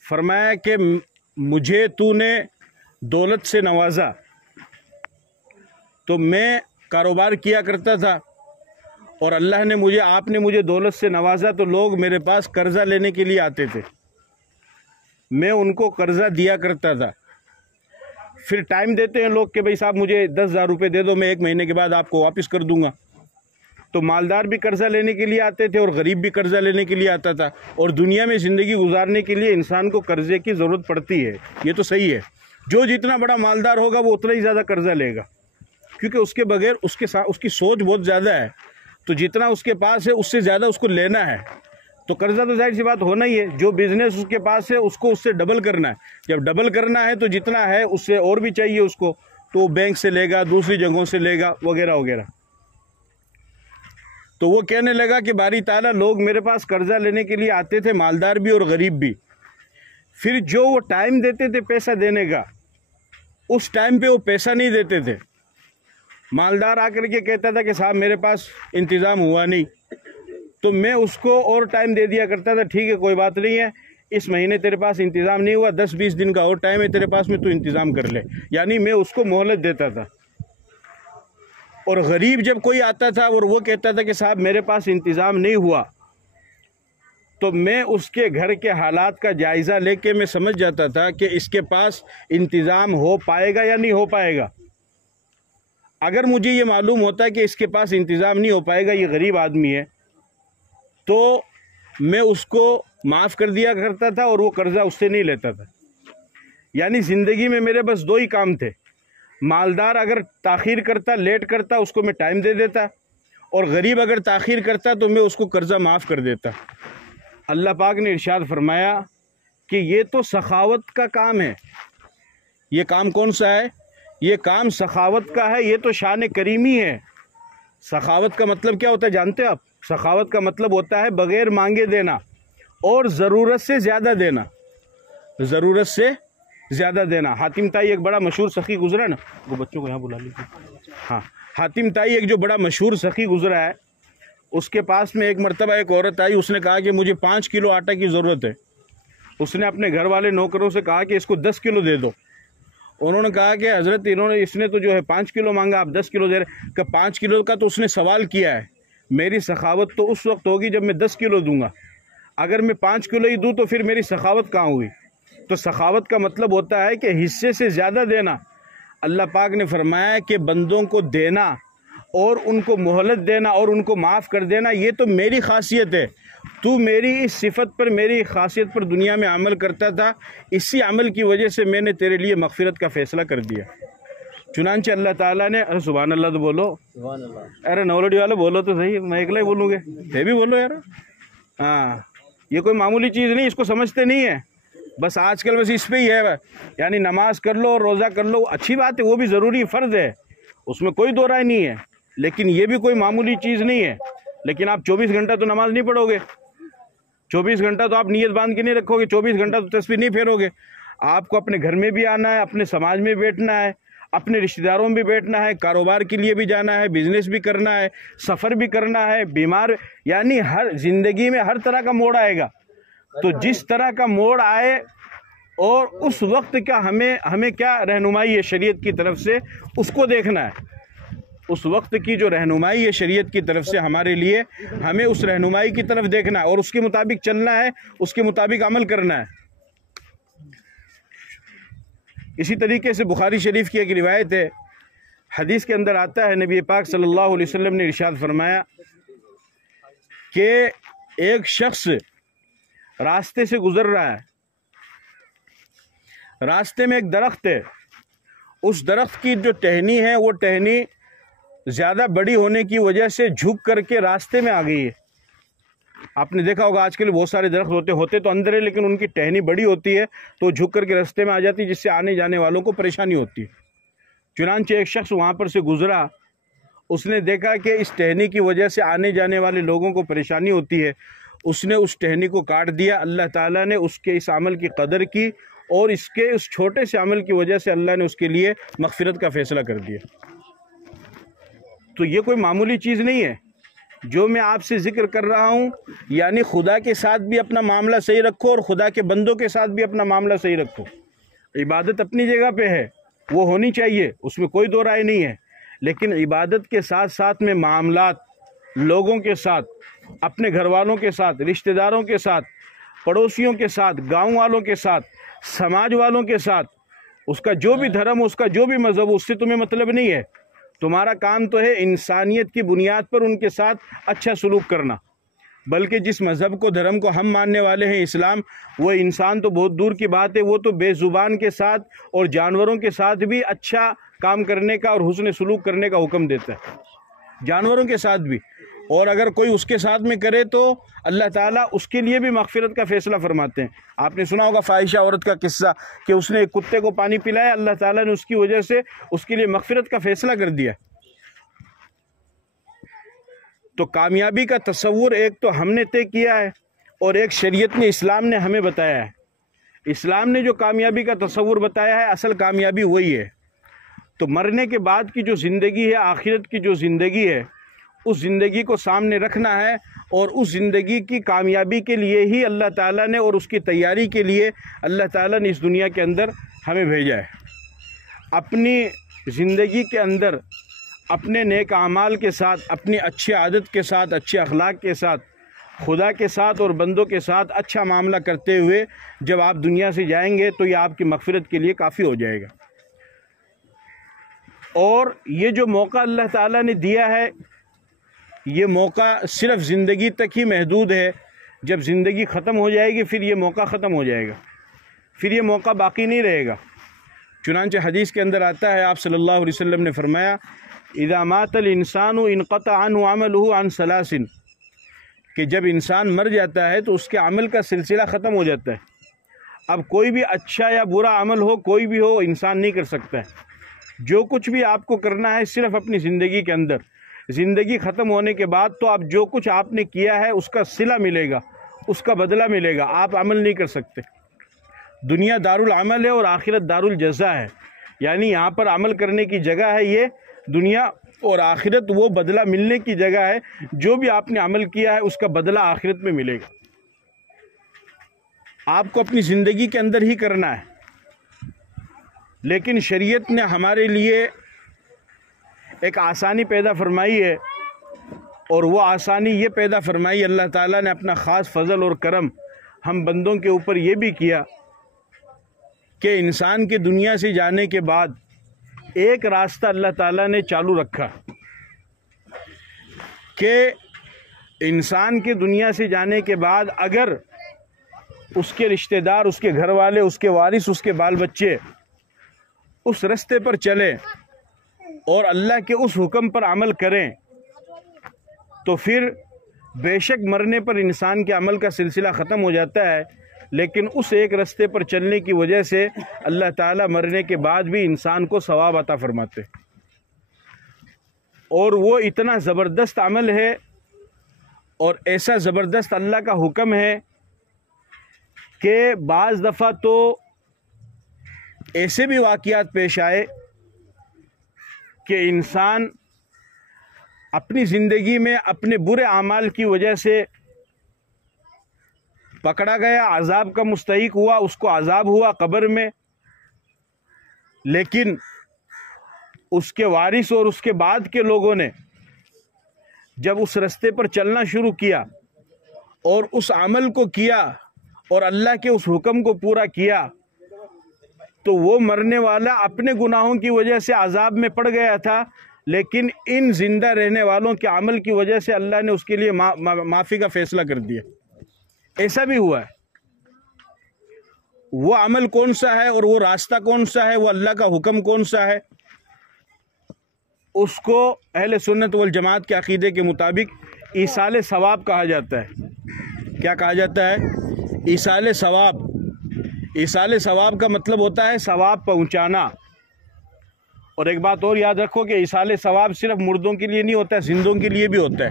فرمایا کہ مجھے تو نے دولت سے نوازا، تو میں کاروبار کیا کرتا تھا، اور اللہ نے مجھے، آپ نے مجھے دولت سے نوازا تو لوگ میرے پاس قرضہ لینے کے لیے آتے تھے، میں ان کو قرضہ دیا کرتا تھا۔ پھر ٹائم دیتے ہیں لوگ کہ بھائی صاحب مجھے 10,000 روپے دے دو، میں 1 مہینے کے بعد آپ کو واپس کر دوں گا۔ تو مالدار بھی قرضہ لینے کے لیے آتے تھے اور غریب بھی قرضہ لینے کے لیے آتا تھا، اور دنیا میں زندگی گزارنے کے لیے انسان کو قرضے کی ضرورت پڑتی ہے، یہ تو صحیح ہے۔ جو جتنا بڑا مالدار ہوگا وہ اتنا ہی زیادہ قرضہ لے گا، کیونکہ اس کے بغیر اس کی سوچ بہت زیادہ ہے، تو جتنا اس کے پاس ہے اس سے زیادہ اس کو لینا ہے، تو قرضہ تو ظاہر سی بات ہونا ہی ہے۔ جو بزنس اس کے پاس ہے اس کو اس سے ڈبل کرنا ہے، جب ڈبل کرنا ہے تو جتنا ہے اس سے اور بھی چاہیے اس کو، تو وہ بینک سے لے گا، دوسری جگہوں سے لے گا، وغیرہ وغیرہ۔ تو وہ کہنے لگا کہ باری تعالیٰ لوگ میرے پاس قرضہ لینے کے لیے آتے تھے، مالدار بھی اور غریب بھی، پھر جو وہ ٹائم دیتے تھے پیسہ دینے کا، اس ٹائم پہ وہ پیسہ نہیں دیتے تھے۔ مالدار آ کر کے کہتا تھا کہ صاحب میرے پاس انتظام ہوا نہیں، تو میں اس کو اور ٹائم دے دیا کرتا تھا، ٹھیک ہے کوئی بات نہیں ہے، اس مہینے تیرے پاس انتظام نہیں ہوا، 10-20 دن کا اور ٹائم ہے تیرے پاس میں، تو انتظام کر لے، یعنی میں اس کو مہلت دیتا تھا۔ اور غریب جب کوئی آتا تھا اور وہ کہتا تھا کہ صاحب میرے پاس انتظام نہیں ہوا، تو میں اس کے گھر کے حالات کا جائزہ لے کے میں سمجھ جاتا تھا کہ اس کے پاس انتظام ہو پائے گا یا نہیں ہو پائے گا۔ اگر مجھے یہ معلوم ہوتا کہ اس کے پاس انتظام نہیں ہو پائے گا، یہ غریب آدمی ہے، تو میں اس کو معاف کر دیا کرتا تھا اور وہ قرضہ اس سے نہیں لیتا تھا۔ یعنی زندگی میں میرے بس 2 ہی کام تھے، مالدار اگر تاخیر کرتا، لیٹ کرتا، اس کو میں ٹائم دے دیتا، اور غریب اگر تاخیر کرتا تو میں اس کو قرضہ معاف کر دیتا۔ اللہ پاک نے ارشاد فرمایا کہ یہ تو سخاوت کا کام ہے۔ یہ کام کون سا ہے؟ یہ کام سخاوت کا ہے، یہ تو شان کریمی ہے۔ سخاوت کا مطلب کیا ہوتا ہے جانتے ہیں آپ؟ سخاوت کا مطلب ہوتا ہے بغیر مانگے دینا اور ضرورت سے زیادہ دینا، ضرورت سے زیادہ دینا۔ حاتم طائی ایک بڑا مشہور سخی گزرا نا، وہ بچوں کو یہاں بلا لیجیے۔ ہاں، حاتم طائی ایک جو بڑا مشہور سخی گزرا ہے، اس کے پاس میں ایک مرتبہ ایک عورت آئی، اس نے کہا کہ مجھے 5 کلو آٹا کی ضرورت ہے۔ اس نے اپنے گھر والے نوکروں سے کہا کہ اس کو 10 کلو دے دو۔ انہوں نے کہا کہ حضرت اس نے تو جو ہے 5 کلو مانگا، آپ 10 کلو دے رہے کہ 5 کلو کا تو اس نے سوال کیا ہے، میری سخاوت تو اس وقت ہوگی جب میں 10 کلو دوں گا، اگر میں 5 کلو ہی دوں تو پھر میری سخاوت کہاں ہوئی؟ تو سخاوت کا مطلب ہوتا ہے کہ حصے سے زیادہ دینا۔ اللہ پاک نے فرمایا ہے کہ بندوں کو دینا اور ان کو مہلت دینا اور ان کو معاف کر دینا، یہ تو میری خاصیت ہے۔ تو میری اس صفت پر، میری خاصیت پر دنیا میں عمل کرتا تھا، اسی عمل کی وجہ سے میں نے تیرے لیے مغفرت کا فیصلہ کر دیا۔ چنانچہ اللہ تعالیٰ نے، سبحان اللہ تو بولو، سبحان اللہ۔ ارے نولڈی والے بولو تو صحیح، میں اکلا ہی بولوں گے، تے بھی بولو یار۔ ہاں، یہ کوئی معمولی چیز نہیں، اس کو سمجھتے نہیں ہے، بس آج کل بس اس پہ ہی ہے، یعنی نماز کر لو اور روزہ کر لو، اچھی بات ہے، وہ بھی ضروری فرض ہے، اس میں کوئی دو رائے نہیں ہے، لیکن یہ بھی کوئی معمولی چیز نہیں ہے۔ لیکن آپ 24 گھنٹہ تو نماز نہیں پڑھو گے، 24 گھنٹہ تو آپ نیت باندھ کے نہیں رکھو گے، 24 گھنٹہ تو تسبیح نہیں پھیرو گے۔ آپ کو اپنے گھر میں بھی آنا ہے، اپنے سماج میں بیٹھنا ہے، اپنے رشتہ داروں میں بھی بیٹھنا ہے، کاروبار کے لیے بھی جانا ہے، بزنس بھی کرنا ہے، سفر بھی کرنا ہے، بیمار، یعنی ہر زندگی میں ہر طرح کا موڑ آئے گا۔ تو جس طرح کا موڑ آئے اور اس وقت کا ہمیں کیا رہنمائی ہے شریعت کی طرف سے، اس کو دیکھنا ہے۔ اس وقت کی جو رہنمائی ہے شریعت کی طرف سے ہمارے لیے، ہمیں اس رہنمائی کی طرف دیکھنا ہے اور اس کے مطابق چلنا ہے، اس کے مطابق عمل کرنا ہے۔ اسی طریقے سے بخاری شریف کی ایک روایت ہے، حدیث کے اندر آتا ہے، نبی پاک صلی اللہ علیہ وسلم نے ارشاد فرمایا کہ ایک شخص راستے سے گزر رہا ہے، راستے میں ایک درخت ہے، اس درخت کی جو ٹہنی ہے وہ ٹہنی زیادہ بڑی ہونے کی وجہ سے جھک کر کے راستے میں آ گئی ہے۔ آپ نے دیکھا ہوگا آج کل بہت سارے درخت ہوتے تو اندر ہے، لیکن ان کی ٹہنی بڑی ہوتی ہے تو جھک کر کے راستے میں آ جاتی ہے، جس سے آنے جانے والوں کو پریشانی ہوتی ہے۔ چنانچہ ایک شخص وہاں پر سے گزرا، اس نے دیکھا کہ اس ٹہنی کی وجہ سے آنے جانے والے لوگوں کو پریشانی ہوتی ہے، اس نے اس ٹہنی کو کاٹ دیا۔ اللہ تعالیٰ نے اس کے اس عمل کی قدر کی اور اس کے اس چھوٹے سے عمل کی وجہ سے اللہ نے اس کے لیے مغفرت کا فیصلہ کر دیا۔ تو یہ کوئی معمولی چیز نہیں ہے جو میں آپ سے ذکر کر رہا ہوں، یعنی خدا کے ساتھ بھی اپنا معاملہ صحیح رکھو اور خدا کے بندوں کے ساتھ بھی اپنا معاملہ صحیح رکھو۔ عبادت اپنی جگہ پہ ہے، وہ ہونی چاہیے، اس میں کوئی دو رائے نہیں ہے، لیکن عبادت کے ساتھ ساتھ میں معاملات لوگوں کے ساتھ، اپنے گھر والوں کے ساتھ، رشتہ داروں کے ساتھ، پڑوسیوں کے ساتھ، گاؤں والوں کے ساتھ، سماج والوں کے ساتھ، اس کا جو بھی دھرم ہو، اس کا جو بھی مذہب ہو، اس سے تمہیں مطلب نہیں ہے۔ تمہارا کام تو ہے انسانیت کی بنیاد پر ان کے ساتھ اچھا سلوک کرنا، بلکہ جس مذہب کو، دھرم کو ہم ماننے والے ہیں، اسلام، وہ انسان تو بہت دور کی بات ہے، وہ تو بے زبان کے ساتھ اور جانوروں کے ساتھ بھی اچھا کام کرنے کا اور حسن سلوک کرنے کا حکم دیتا ہے، جانوروں کے ساتھ بھی۔ اور اگر کوئی اس کے ساتھ میں کرے تو اللہ تعالیٰ اس کے لیے بھی مغفرت کا فیصلہ فرماتے ہیں۔ آپ نے سنا ہوگا فاحشہ عورت کا قصہ کہ اس نے ایک کتے کو پانی پلایا، اللہ تعالیٰ نے اس کی وجہ سے اس کے لیے مغفرت کا فیصلہ کر دیا۔ تو کامیابی کا تصور ایک تو ہم نے طے کیا ہے اور ایک شریعت نے، اسلام نے ہمیں بتایا ہے۔ اسلام نے جو کامیابی کا تصور بتایا ہے، اصل کامیابی وہی ہے۔ تو مرنے کے بعد کی جو زندگی ہے، آخرت کی جو زندگی ہے، اس زندگی کو سامنے رکھنا ہے اور اس زندگی کی کامیابی کے لیے ہی اللہ تعالیٰ نے اور اس کی تیاری کے لیے اللہ تعالیٰ نے اس دنیا کے اندر ہمیں بھیجا ہے۔ اپنی زندگی کے اندر اپنے نیک اعمال کے ساتھ، اپنی اچھی عادت کے ساتھ، اچھے اخلاق کے ساتھ، خدا کے ساتھ اور بندوں کے ساتھ اچھا معاملہ کرتے ہوئے جب آپ دنیا سے جائیں گے تو یہ آپ کی مغفرت کے لیے کافی ہو جائے گا۔ اور یہ جو موقع اللہ تعالیٰ نے دیا ہے یہ موقع صرف زندگی تک ہی محدود ہے. جب زندگی ختم ہو جائے گی پھر یہ موقع ختم ہو جائے گا، پھر یہ موقع باقی نہیں رہے گا. چنانچہ حدیث کے اندر آتا ہے، آپ صلی اللہ علیہ وسلم نے فرمایا اذا مات الانسان انقطع عنه عمله عن ثلاث، کہ جب انسان مر جاتا ہے تو اس کے عمل کا سلسلہ ختم ہو جاتا ہے. اب کوئی بھی اچھا یا برا عمل ہو، کوئی بھی ہو، انسان نہیں کر سکتا ہے. جو کچھ بھی آپ کو کرنا ہے صرف اپنی زندگی کے اندر، زندگی ختم ہونے کے بعد تو آپ جو کچھ آپ نے کیا ہے اس کا صلہ ملے گا، اس کا بدلہ ملے گا. آپ عمل نہیں کر سکتے. دنیا دار العمل ہے اور آخرت دار الجزا ہے. یعنی یہاں پر عمل کرنے کی جگہ ہے یہ دنیا، اور آخرت وہ بدلہ ملنے کی جگہ ہے. جو بھی آپ نے عمل کیا ہے اس کا بدلہ آخرت میں ملے گا. آپ کو اپنی زندگی کے اندر ہی کرنا ہے. لیکن شریعت نے ہمارے لیے ایک آسانی پیدا فرمائی ہے، اور وہ آسانی یہ پیدا فرمائی، اللہ تعالیٰ نے اپنا خاص فضل اور کرم ہم بندوں کے اوپر یہ بھی کیا کہ انسان کے دنیا سے جانے کے بعد ایک راستہ اللہ تعالیٰ نے چالو رکھا کہ انسان کے دنیا سے جانے کے بعد اگر اس کے رشتہ دار، اس کے گھر والے، اس کے وارث، اس کے بال بچے اس رستے پر چلیں اور اللہ کے اس حکم پر عمل کریں تو پھر بے شک مرنے پر انسان کے عمل کا سلسلہ ختم ہو جاتا ہے. لیکن اس ایک رستے پر چلنے کی وجہ سے اللہ تعالیٰ مرنے کے بعد بھی انسان کو ثواب عطا فرماتے، اور وہ اتنا زبردست عمل ہے اور ایسا زبردست اللہ کا حکم ہے کہ بعض دفعہ تو ایسے بھی واقعات پیش آئے کہ انسان اپنی زندگی میں اپنے برے اعمال کی وجہ سے پکڑا گیا، عذاب کا مستحق ہوا، اس کو عذاب ہوا قبر میں. لیکن اس کے وارث اور اس کے بعد کے لوگوں نے جب اس رستے پر چلنا شروع کیا اور اس عمل کو کیا اور اللہ کے اس حکم کو پورا کیا تو وہ مرنے والا اپنے گناہوں کی وجہ سے عذاب میں پڑ گیا تھا، لیکن ان زندہ رہنے والوں کے عمل کی وجہ سے اللہ نے اس کے لیے معافی کا فیصلہ کر دیا. ایسا بھی ہوا ہے. وہ عمل کون سا ہے اور وہ راستہ کون سا ہے، وہ اللہ کا حکم کون سا ہے، اس کو اہل سنت والجماعت کے عقیدے کے مطابق ایصال ثواب کہا جاتا ہے. کیا کہا جاتا ہے؟ ایصال ثواب. ایصال ثواب کا مطلب ہوتا ہے ثواب پہنچانا. اور ایک بات اور یاد رکھو کہ ایصال ثواب صرف مردوں کے لیے نہیں ہوتا ہے، زندوں کے لیے بھی ہوتا ہے.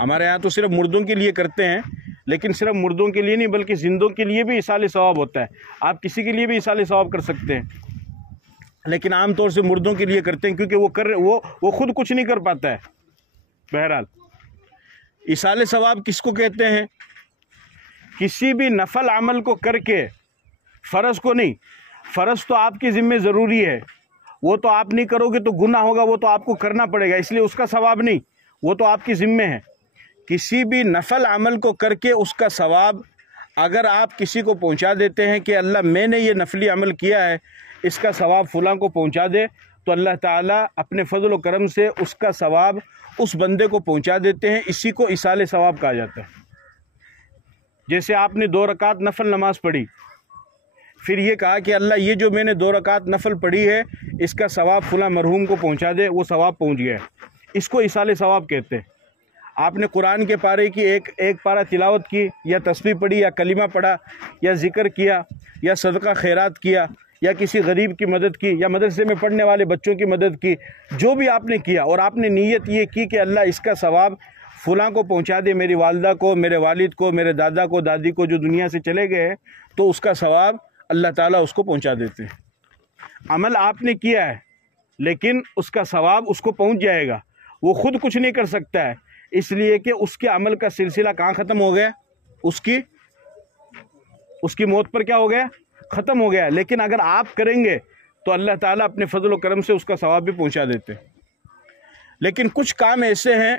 ہمارے یہاں تو صرف مردوں کے لیے کرتے ہیں، لیکن صرف مردوں کے لیے نہیں بلکہ زندوں کے لیے بھی ایصال ثواب ہوتا ہے. آپ کسی کے لیے بھی ایصال ثواب کر سکتے ہیں، لیکن عام طور سے مردوں کے لیے کرتے ہیں کیونکہ وہ خود کچھ نہیں کر پاتا ہے. بہرحال ایصال ثواب کس کو کہتے ہیں؟ کسی بھی نفل عمل کو کر کے، فرض کو نہیں، فرض تو آپ کی ذمہ ضروری ہے، وہ تو آپ نہیں کرو گے تو گناہ ہوگا، وہ تو آپ کو کرنا پڑے گا، اس لیے اس کا ثواب نہیں، وہ تو آپ کی ذمہ ہے. کسی بھی نفل عمل کو کر کے اس کا ثواب اگر آپ کسی کو پہنچا دیتے ہیں کہ اللہ میں نے یہ نفلی عمل کیا ہے، اس کا ثواب فلاں کو پہنچا دے، تو اللہ تعالیٰ اپنے فضل و کرم سے اس کا ثواب اس بندے کو پہنچا دیتے ہیں. اسی کو ایصال ثواب کہا جاتا ہے. جیسے آپ نے 2 رکعت نفل نماز پڑھی، پھر یہ کہا کہ اللہ یہ جو میں نے 2 رکعت نفل پڑھی ہے اس کا ثواب فلاں مرحوم کو پہنچا دے، وہ ثواب پہنچ گیا ہے. اس کو ایصال ثواب کہتے ہیں. آپ نے قرآن کے پارے کی ایک پارہ تلاوت کی، یا تسبیح پڑھی، یا کلمہ پڑھا، یا ذکر کیا، یا صدقہ خیرات کیا، یا کسی غریب کی مدد کی، یا مدرسے میں پڑھنے والے بچوں کی مدد کی، جو بھی آپ نے کیا اور آپ نے نیت یہ کی کہ اللہ اس کا ثواب فلاں کو پہنچا دے، میری والدہ کو، میرے والد کو، میرے دادا کو، دادی کو جو دنیا سے چلے گئے ہیں، تو اس کا ثواب اللہ تعالیٰ اس کو پہنچا دیتے ہیں. عمل آپ نے کیا ہے لیکن اس کا ثواب اس کو پہنچ جائے گا. وہ خود کچھ نہیں کر سکتا ہے، اس لیے کہ اس کے عمل کا سلسلہ کہاں ختم ہو گیا؟ اس کی موت پر کیا ہو گیا؟ ختم ہو گیا. لیکن اگر آپ کریں گے تو اللہ تعالیٰ اپنے فضل و کرم سے اس کا ثواب بھی پہنچا دیتے. لیکن کچھ کام ایسے ہیں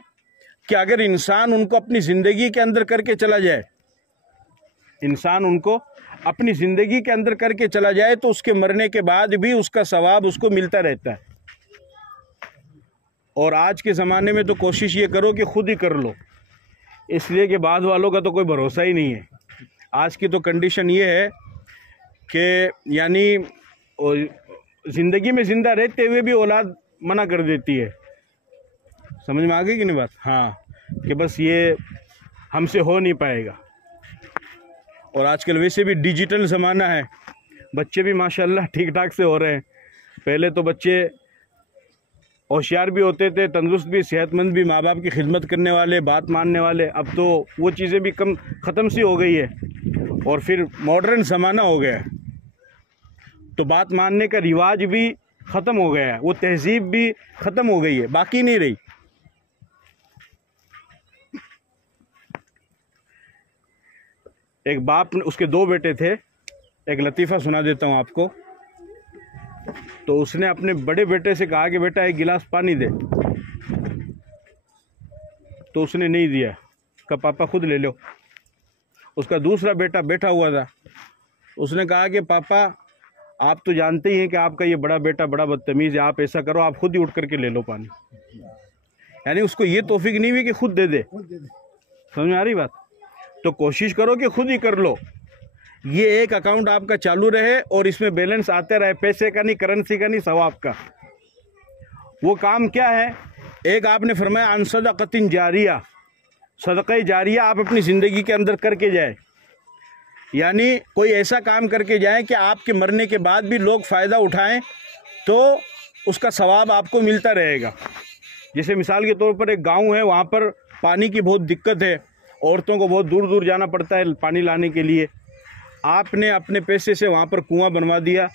کہ اگر انسان ان کو اپنی زندگی کے اندر کر کے چلا جائے، انسان ان کو اپنی زندگی کے اندر کر کے چلا جائے تو اس کے مرنے کے بعد بھی اس کا ثواب اس کو ملتا رہتا ہے. اور آج کے زمانے میں تو کوشش یہ کرو کہ خود ہی کر لو، اس لیے کہ بعد والوں کا تو کوئی بھروسہ ہی نہیں ہے۔ آج کی تو کنڈیشن یہ ہے کہ یعنی زندگی میں زندہ رہتے ہوئے بھی اولاد منع کر دیتی ہے۔ سمجھ میں آ گئی کہ نہیں بات؟ ہاں، کہ بس یہ ہم سے ہو نہیں پائے گا۔ اور آج کل ویسے بھی ڈیجیٹل زمانہ ہے، بچے بھی ماشاءاللہ ٹھیک ٹھاک سے ہو رہے ہیں۔ پہلے تو بچے ہوشیار بھی ہوتے تھے، تندرست بھی، صحت مند بھی، ماں باپ کی خدمت کرنے والے، بات ماننے والے۔ اب تو وہ چیزیں بھی ختم سی ہو گئی ہے، اور پھر ماڈرن زمانہ ہو گیا ہے، تو بات ماننے کا رواج بھی ختم ہو گیا ہے، وہ تہذیب بھی ختم ہو گئی ہے، باقی نہیں رہی۔ ایک باپ، اس کے 2 بیٹے تھے، ایک لطیفہ سنا دیتا ہوں آپ کو۔ تو اس نے اپنے بڑے بیٹے سے کہا کہ بیٹا ایک گلاس پانی دے، تو اس نے نہیں دیا، کہا پاپا خود لے لو۔ اس کا دوسرا بیٹا بیٹھا ہوا تھا، اس نے کہا کہ پاپا آپ تو جانتے ہی ہیں کہ آپ کا یہ بڑا بیٹا بڑا بدتمیز ہے، آپ ایسا کرو آپ خود ہی اٹھ کر کے لے لو پانی۔ یعنی اس کو یہ توفیق نہیں ہوئی کہ خود دے دے۔ سمجھ میں آ رہی بات؟ تو کوشش کرو کہ خود ہی کر لو، یہ ایک اکاؤنٹ آپ کا چالو رہے اور اس میں بیلنس آتے رہے، پیسے کا نہیں، کرنسی کا نہیں، ثواب کا۔ وہ کام کیا ہے؟ ایک آپ نے فرمایا عن صدقۃ جاریہ، صدقہ جاریہ آپ اپنی زندگی کے اندر کر کے جائیں، یعنی کوئی ایسا کام کر کے جائیں کہ آپ کے مرنے کے بعد بھی لوگ فائدہ اٹھائیں تو اس کا ثواب آپ کو ملتا رہے گا۔ جیسے مثال کے طور پر ایک گاؤں ہے، وہاں پر پانی کی بہت دقت ہے، عورتوں کو بہت دور دور جانا پڑتا ہے پانی لانے کے لیے۔ آپ نے اپنے پیسے سے وہاں پر کنواں بنوا دیا،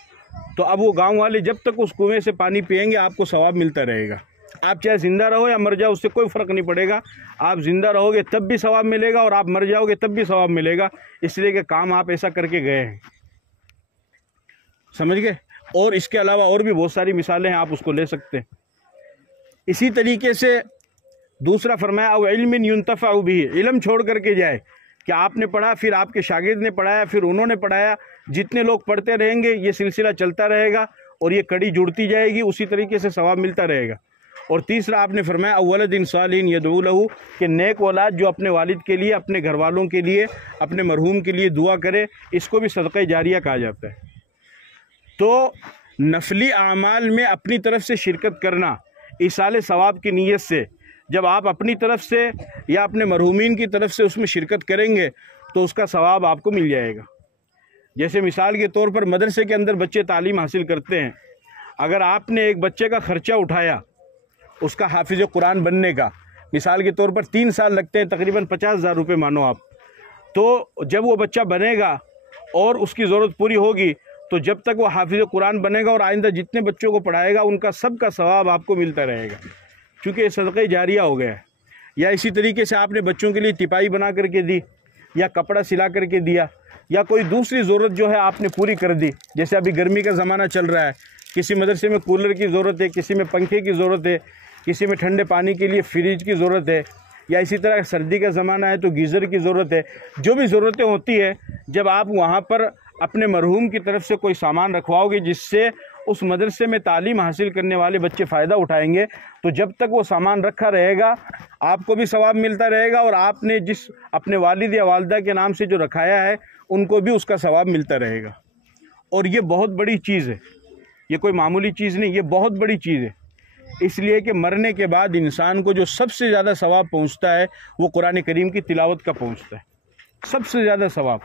تو اب وہ گاؤں والے جب تک اس کنویں سے پانی پئیں گے آپ کو ثواب ملتا رہے گا۔ آپ چاہے زندہ رہو یا مر جاؤ، اس سے کوئی فرق نہیں پڑے گا، آپ زندہ رہو گے تب بھی ثواب ملے گا، اور آپ مر جاؤ گے تب بھی ثواب ملے گا، اس لیے کہ کام آپ ایسا کر کے گئے ہیں۔ سمجھ گئے؟ اور اس کے علاوہ اور بھی بہت ساری مثالیں ہیں، آپ اس کو لے سکتے ہیں۔ اسی طریقے سے دوسرا فرمایا او علم ينتفع به، علم چھوڑ کر کے جائے کہ آپ نے پڑھا، پھر آپ کے شاگرد نے پڑھایا، پھر انہوں نے پڑھایا، جتنے لوگ پڑھتے رہیں گے یہ سلسلہ چلتا رہے گا اور یہ کڑی جڑتی جائے گی، اسی طریقے سے ثواب ملتا رہے گا۔ اور تیسرا آپ نے فرمایا اولد صالح یدعو لہ، کہ نیک اولاد جو اپنے والد کے لیے، اپنے گھر والوں کے لیے، اپنے مرحوم کے لیے دعا کرے، اس کو بھی صدقہ جاریہ کہا جاتا ہے۔ تو نفلی اعمال میں اپنی طرف سے شرکت کرنا ایصال ثواب کی نیت سے، جب آپ اپنی طرف سے یا اپنے مرحومین کی طرف سے اس میں شرکت کریں گے تو اس کا ثواب آپ کو مل جائے گا۔ جیسے مثال کے طور پر مدرسے کے اندر بچے تعلیم حاصل کرتے ہیں، اگر آپ نے ایک بچے کا خرچہ اٹھایا اس کا حافظ قرآن بننے کا، مثال کے طور پر 3 سال لگتے ہیں، تقریباً 50,000 روپے مانو آپ، تو جب وہ بچہ بنے گا اور اس کی ضرورت پوری ہوگی تو جب تک وہ حافظ قرآن بنے گا اور آئندہ جتنے بچوں کو پڑھائے گا ان کا سب کا ثواب آپ کو ملتا رہے گا، کیونکہ یہ صدقہ جاریہ ہو گیا ہے۔ یا اسی طریقے سے آپ نے بچوں کے لیے ٹپائی بنا کر کے دی، یا کپڑا سلا کر کے دیا، یا کوئی دوسری ضرورت جو ہے آپ نے پوری کر دی۔ جیسے ابھی گرمی کا زمانہ چل رہا ہے، کسی مدرسے میں کولر کی ضرورت ہے، کسی میں پنکھے کی ضرورت ہے، کسی میں ٹھنڈے پانی کے لیے فریج کی ضرورت ہے، یا اسی طرح سردی کا زمانہ ہے تو گیزر کی ضرورت ہے۔ جو بھی ضرورتیں ہوتی ہیں، جب آپ وہاں پر اپنے مرحوم کی طرف سے کوئی سامان رکھواؤ گے جس سے اس مدرسے میں تعلیم حاصل کرنے والے بچے فائدہ اٹھائیں گے، تو جب تک وہ سامان رکھا رہے گا آپ کو بھی ثواب ملتا رہے گا، اور آپ نے جس اپنے والد یا والدہ کے نام سے جو رکھایا ہے ان کو بھی اس کا ثواب ملتا رہے گا۔ اور یہ بہت بڑی چیز ہے، یہ کوئی معمولی چیز نہیں، یہ بہت بڑی چیز ہے، اس لیے کہ مرنے کے بعد انسان کو جو سب سے زیادہ ثواب پہنچتا ہے وہ قرآن کریم کی تلاوت کا پہنچتا ہے۔ سب سے زیادہ ثواب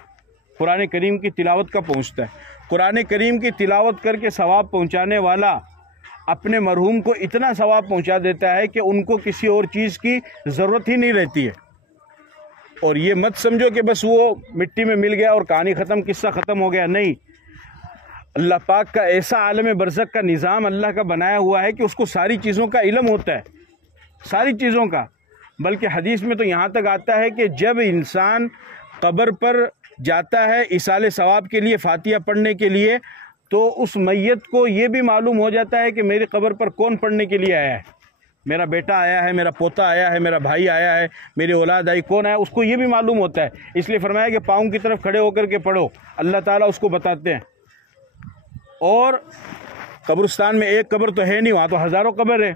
قرآن کریم کی تلاوت کا پہنچتا ہے۔ قرآن کریم کی تلاوت کر کے ثواب پہنچانے والا اپنے مرحوم کو اتنا ثواب پہنچا دیتا ہے کہ ان کو کسی اور چیز کی ضرورت ہی نہیں رہتی ہے۔ اور یہ مت سمجھو کہ بس وہ مٹی میں مل گیا اور کہانی ختم، قصہ ختم ہو گیا، نہیں۔ اللہ پاک کا ایسا عالم برزخ کا نظام اللہ کا بنایا ہوا ہے کہ اس کو ساری چیزوں کا علم ہوتا ہے، ساری چیزوں کا۔ بلکہ حدیث میں تو یہاں تک آتا ہے کہ جب انسان قبر پر جاتا ہے ایصال ثواب کے لیے، فاتحہ پڑھنے کے لیے، تو اس میت کو یہ بھی معلوم ہو جاتا ہے کہ میری قبر پر کون پڑھنے کے لیے آیا ہے، میرا بیٹا آیا ہے، میرا پوتا آیا ہے، میرا بھائی آیا ہے، میری اولاد آئی، کون آیا، اس کو یہ بھی معلوم ہوتا ہے۔ اس لیے فرمایا کہ پاؤں کی طرف کھڑے ہو کر کے پڑھو، اللہ تعالیٰ اس کو بتاتے ہیں۔ اور قبرستان میں ایک قبر تو ہے نہیں، وہاں تو ہزاروں قبر ہے،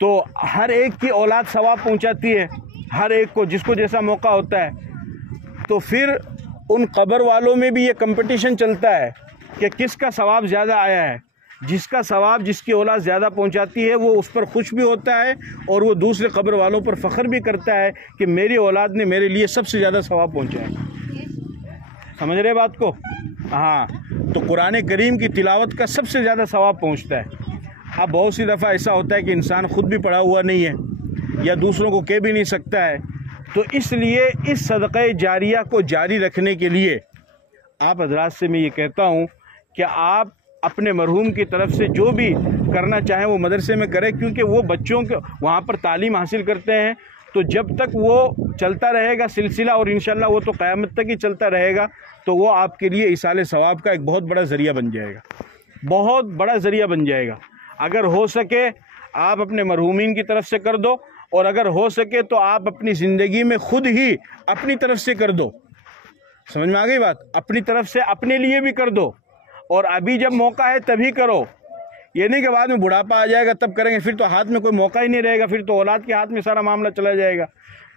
تو ہر ایک کی اولاد ثواب پہنچاتی ہے، ہر ایک کو جس کو جیسا موقع ہوتا ہے. تو پھر ان قبر والوں میں بھی یہ کمپٹیشن چلتا ہے کہ کس کا ثواب زیادہ آیا ہے. جس کا ثواب جس کی اولاد زیادہ پہنچاتی ہے وہ اس پر خوش بھی ہوتا ہے اور وہ دوسرے قبر والوں پر فخر بھی کرتا ہے کہ میری اولاد نے میرے لیے سب سے زیادہ ثواب پہنچایا. سمجھ رہے بات کو؟ ہاں. تو قرآن کریم کی تلاوت کا سب سے زیادہ ثواب پہنچتا ہے. اب بہت سی دفعہ ایسا ہوتا ہے کہ انسان خود بھی پڑھا ہوا نہیں ہے یا دوسروں کو کہہ بھی نہیں سکتا ہے. تو اس لیے اس صدقہ جاریہ کو جاری رکھنے کے لیے آپ حضرات سے میں یہ کہتا ہوں کہ آپ اپنے مرحوم کی طرف سے جو بھی کرنا چاہیں وہ مدرسے میں کریں، کیونکہ وہ بچوں کے وہاں پر تعلیم حاصل کرتے ہیں. تو جب تک وہ چلتا رہے گا سلسلہ، اور انشاءاللہ وہ تو قیامت تک ہی چلتا رہے گا، تو وہ آپ کے لیے ایصال ثواب کا ایک بہت بڑا ذریعہ بن جائے گا، بہت بڑا ذریعہ بن جائے گا. اگر ہو سکے آپ اپنے مرحومین کی طرف سے کر دو، اور اگر ہو سکے تو آپ اپنی زندگی میں خود ہی اپنی طرف سے کر دو. سمجھ میں آ گئی بات؟ اپنی طرف سے اپنے لیے بھی کر دو، اور ابھی جب موقع ہے تبھی کرو. یہ نہیں کہ بعد میں بڑھاپا آ جائے گا تب کریں گے، پھر تو ہاتھ میں کوئی موقع ہی نہیں رہے گا، پھر تو اولاد کے ہاتھ میں سارا معاملہ چلا جائے گا.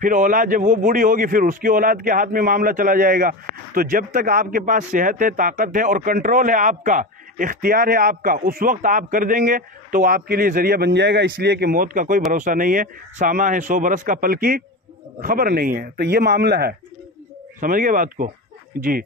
پھر اولاد جب وہ بوڑھی ہوگی پھر اس کی اولاد کے ہاتھ میں معاملہ چلا جائے گا. تو جب تک آپ کے پاس صحت ہے، طاقت ہے اور کنٹرول ہے، آپ کا اختیار ہے آپ کا، اس وقت آپ کر دیں گے تو وہ آپ کے لیے ذریعہ بن جائے گا. اس لیے کہ موت کا کوئی بھروسہ نہیں ہے، سامہ ہے 100 برس کا، پل کی خبر نہیں ہے. تو یہ معاملہ ہے. سمجھ گئے بات کو؟ جی.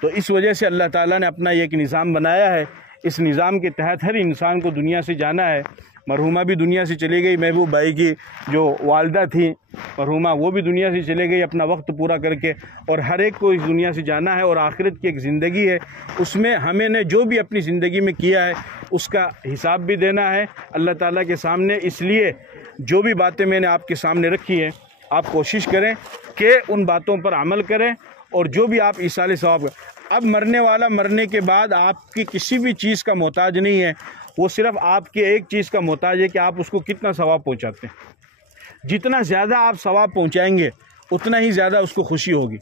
تو اس وجہ سے اللہ تعالیٰ نے اپنا یہ ایک نظام بنایا ہے. اس نظام کے تحت ہر انسان کو دنیا سے جانا ہے. مرحومہ بھی دنیا سے چلی گئی، محبوب بھائی کی جو والدہ تھیں مرحومہ، وہ بھی دنیا سے چلے گئی اپنا وقت پورا کر کے. اور ہر ایک کو اس دنیا سے جانا ہے، اور آخرت کی ایک زندگی ہے، اس میں ہمیں نے جو بھی اپنی زندگی میں کیا ہے اس کا حساب بھی دینا ہے اللہ تعالیٰ کے سامنے. اس لیے جو بھی باتیں میں نے آپ کے سامنے رکھی ہیں آپ کوشش کریں کہ ان باتوں پر عمل کریں، اور جو بھی آپ ایصال ثواب. اب مرنے والا مرنے کے بعد آپ کی کسی بھی چیز کا محتاج نہیں ہے، وہ صرف آپ کے ایک چیز کا محتاج ہے کہ آپ اس کو کتنا ثواب پہنچاتے ہیں. جتنا زیادہ آپ ثواب پہنچائیں گے اتنا ہی زیادہ اس کو خوشی ہوگی.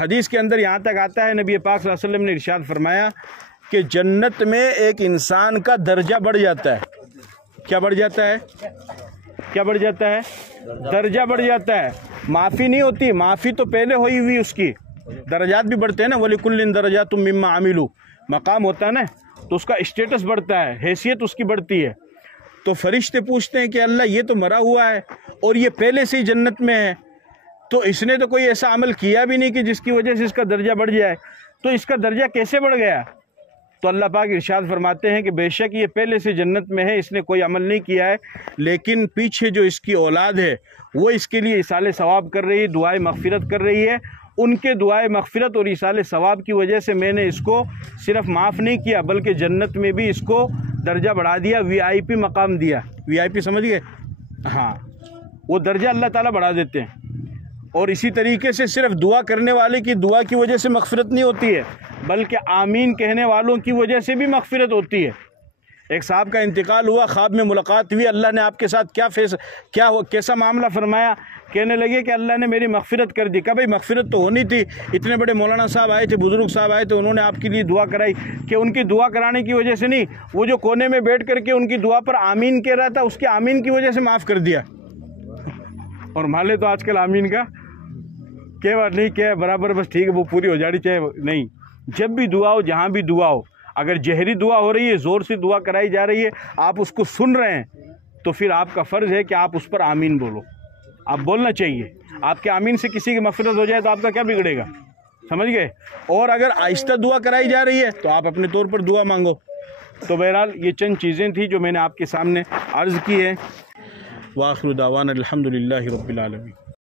حدیث کے اندر یہاں تک آتا ہے، نبی پاک صلی اللہ علیہ وسلم نے ارشاد فرمایا کہ جنت میں ایک انسان کا درجہ بڑھ جاتا ہے. کیا بڑھ جاتا ہے؟ کیا بڑھ جاتا ہے؟ درجہ بڑھ جاتا ہے. معافی نہیں ہوتی، معافی تو پہلے ہوئی ہوئی، اس کی درجات بھی بڑھتے ہیں نا. وَلِكُلٍّ دَرَجَاتٌ مِّمَّا عَمِلُوا، مقام ہوتا ہے نا، تو اس کا اسٹیٹس بڑھتا ہے، حیثیت اس کی بڑھتی ہے. تو فرشتے پوچھتے ہیں کہ اللہ یہ تو مرا ہوا ہے اور یہ پہلے سے ہی جنت میں ہے، تو اس نے تو کوئی ایسا عمل کیا بھی نہیں کہ جس کی وجہ سے اس کا درجہ بڑھ جائے، تو اس کا درجہ کیسے بڑھ گیا؟ تو اللہ پاک ارشاد فرماتے ہیں کہ بے شک یہ پہلے سے جنت میں ہے، اس نے کوئی عمل نہیں کیا ہے، لیکن پیچھے جو اس کی اولاد ہے وہ اس کے لیے ایصال ثواب کر رہی ہے، دعائے مغفرت کر رہی ہے. ان کے دعائے مغفرت اور ایصال ثواب کی وجہ سے میں نے اس کو صرف معاف نہیں کیا بلکہ جنت میں بھی اس کو درجہ بڑھا دیا، VIP مقام دیا. VIP سمجھ گئے؟ ہاں، وہ درجہ اللہ تعالیٰ بڑھا دیتے ہیں. اور اسی طریقے سے صرف دعا کرنے والے کی دعا کی وجہ سے مغفرت نہیں ہوتی ہے بلکہ آمین کہنے والوں کی وجہ سے بھی مغفرت ہوتی ہے. ایک صاحب کا انتقال ہوا، خواب میں ملاقات ہوئی، اللہ نے آپ کے ساتھ کیسا معاملہ فرمایا؟ کہنے لگے کہ اللہ نے میری مغفرت کر دی. کہا بھائی مغفرت تو ہونی تھی، اتنے بڑے مولانا صاحب آئے تھے، بزرگ صاحب آئے تھے، انہوں نے آپ کے لیے دعا کرائی. کہ ان کی دعا کرانے کی وجہ سے نہیں، وہ جو کونے میں بیٹھ کر کے ان کی دعا پر آمین کہہ رہا تھا، اس کے آمین کی وجہ سے معاف کر دیا. اور مالے تو آج کل آمین کا کیا بات نہیں، کیا برابر بس ٹھیک ہے وہ پوری ہو جانی چاہیے. نہیں، جب بھی دعا ہو، جہاں بھی دعا ہو، اگر جہری دعا ہو رہی ہے، زور سے دعا کرائی جا رہی ہے، آپ اس کو سن رہے ہیں، تو پھر آپ کا فرض ہے کہ آپ اس پر آمین بولو. آپ بولنا چاہیے. آپ کے آمین سے کسی کی مغفرت ہو جائے تو آپ کا کیا بگڑے گا؟ سمجھ گئے؟ اور اگر آہستہ دعا کرائی جا رہی ہے تو آپ اپنے طور پر دعا مانگو. تو بہرحال یہ چند چیزیں تھیں جو میں نے آپ کے سامنے عرض کی ہے. وآخر دعوانا الحمدللہ رب العالمین.